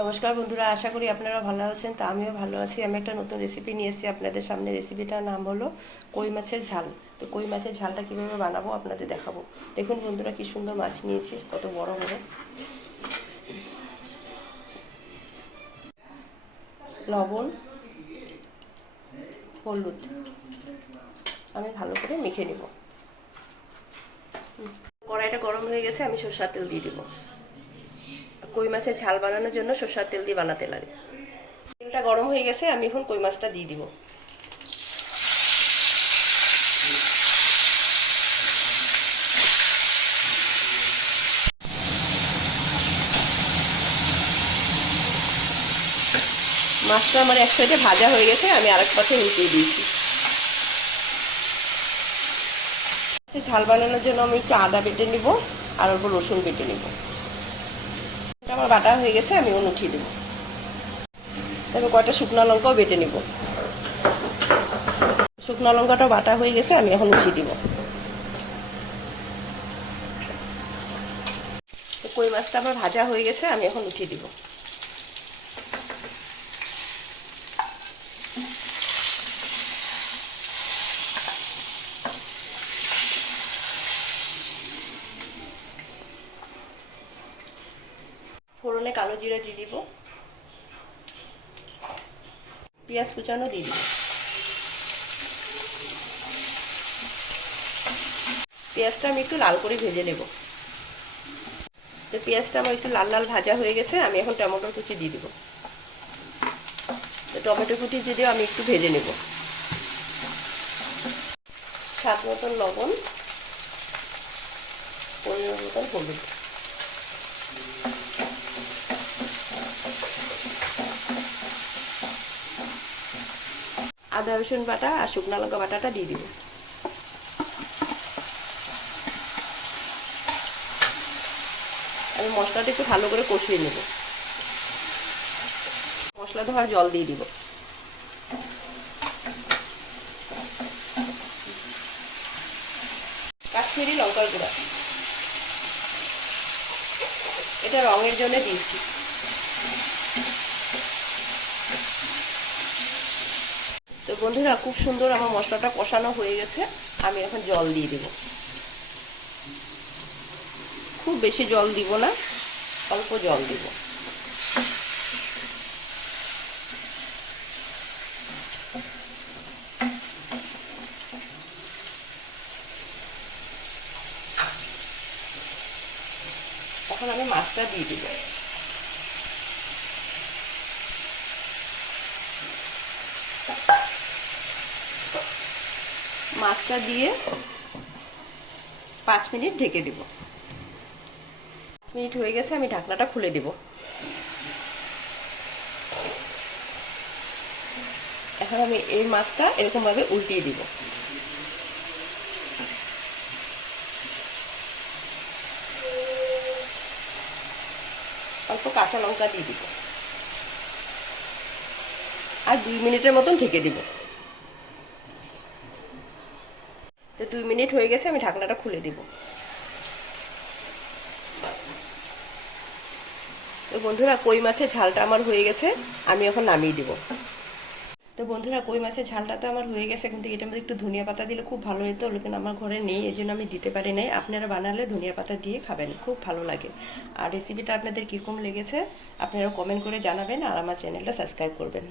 নমস্কার বন্ধুরা, আশা করি আপনারা ভালো আছেন। তা আমিও ভালো আছি। আমি একটা নতুন রেসিপি নিয়ে এসেছি আপনাদের সামনে। রেসিপিটার নাম হলো কই মাছের ঝাল। তো কই মাছের ঝালটা কীভাবে বানাবো আপনাদের দেখাবো। দেখুন বন্ধুরা, কি সুন্দর মাছ নিয়েছি, কত বড় বড়। লবণ, হলুদ আমি ভালো করে মেখে নেব। কড়াইটা গরম হয়ে গেছে, আমি সরষের তেল দিয়ে দেবো। কই মাছের ঝাল বানানোর জন্য সরষের তেল দিয়ে বানাতে লাগে। তেলটা গরম হয়ে গেছে, আমি এখন কই মাছটা দিয়ে দিব। মাছটা আমার এক সাইডে ভাজা হয়ে গেছে, আমি আরেক পাশে উল্টিয়ে দিয়েছি। ঝাল বানানোর জন্য আমি একটু আদা বেটে নিব আর অল্প রসুন বেটে নিব। এটা আমার বাটা হয়ে গেছে, আমি উঠিয়ে দেবো। তবে কয়টা শুকনো লঙ্কাও বেটে নিব। শুকনো লঙ্কাটাও বাটা হয়ে গেছে, আমি এখন উঠিয়ে দিব। কই মাছটা আমার ভাজা হয়ে গেছে, আমি এখন উঠিয়ে দিব। ফোড়নে কালো জিরা দিয়ে দিব, পেঁয়াজ কুচানো দিয়ে দিব। পেঁয়াজটা আমি একটু লাল করে ভেজে নেব। তো পেঁয়াজটা আমার একটু লাল লাল ভাজা হয়ে গেছে, আমি এখন টমেটো কুচি দিয়ে দিব। তো টমেটো কুচি দিয়ে আমি একটু ভেজে নেব। স্বাদ মতন লবণ, পরিমাণ মতন হলুদ। আদা রসুন বাটা আর শুকনো লঙ্কা বাটাটা দিয়ে দিব। আমি মশলাটা একটু ভালো করে কষিয়ে নেব। মশলা ধোয়ার জল দিয়ে দিব। কাশ্মীরি লঙ্কার গুঁড়া, এটা রঙের জন্য দিয়েছি। তো বন্ধুরা, খুব সুন্দর আমার মশলাটা কষানো হয়ে গেছে, আমি এখন জল দিয়ে দেব। খুব বেশি জল দিব না, অল্প জল দিব। এখন আমি মাছটা দিয়ে দিব। মাছটা দিয়ে 5 মিনিট ঢেকে দিব। 5 মিনিট হয়ে গেছে, আমি ঢাকনাটা খুলে দিব। এখন আমি এই মাছটা এরকমভাবে উল্টিয়ে দিব। অল্প কাঁচা লঙ্কা দিয়ে দিব আর 2 মিনিটের মতন ঢেকে দিব। তো 2 মিনিট হয়ে গেছে, আমি ঢাকনাটা খুলে দিব। তো বন্ধুরা, কই মাছের ঝালটা আমার হয়ে গেছে, আমি এখন নামিয়ে দিব। তো বন্ধুরা, কই মাছের ঝালটা তো আমার হয়ে গেছে, কিন্তু এটার মধ্যে একটু ধনিয়া পাতা দিলে খুব ভালো হতো, কিন্তু আমার ঘরে নেই, এই জন্য আমি দিতে পারি নাই। আপনারা বানালে ধনিয়া পাতা দিয়ে খাবেন, খুব ভালো লাগে। আর রেসিপিটা আপনাদের কীরকম লেগেছে আপনারা কমেন্ট করে জানাবেন, আর আমার চ্যানেলটা সাবস্ক্রাইব করবেন।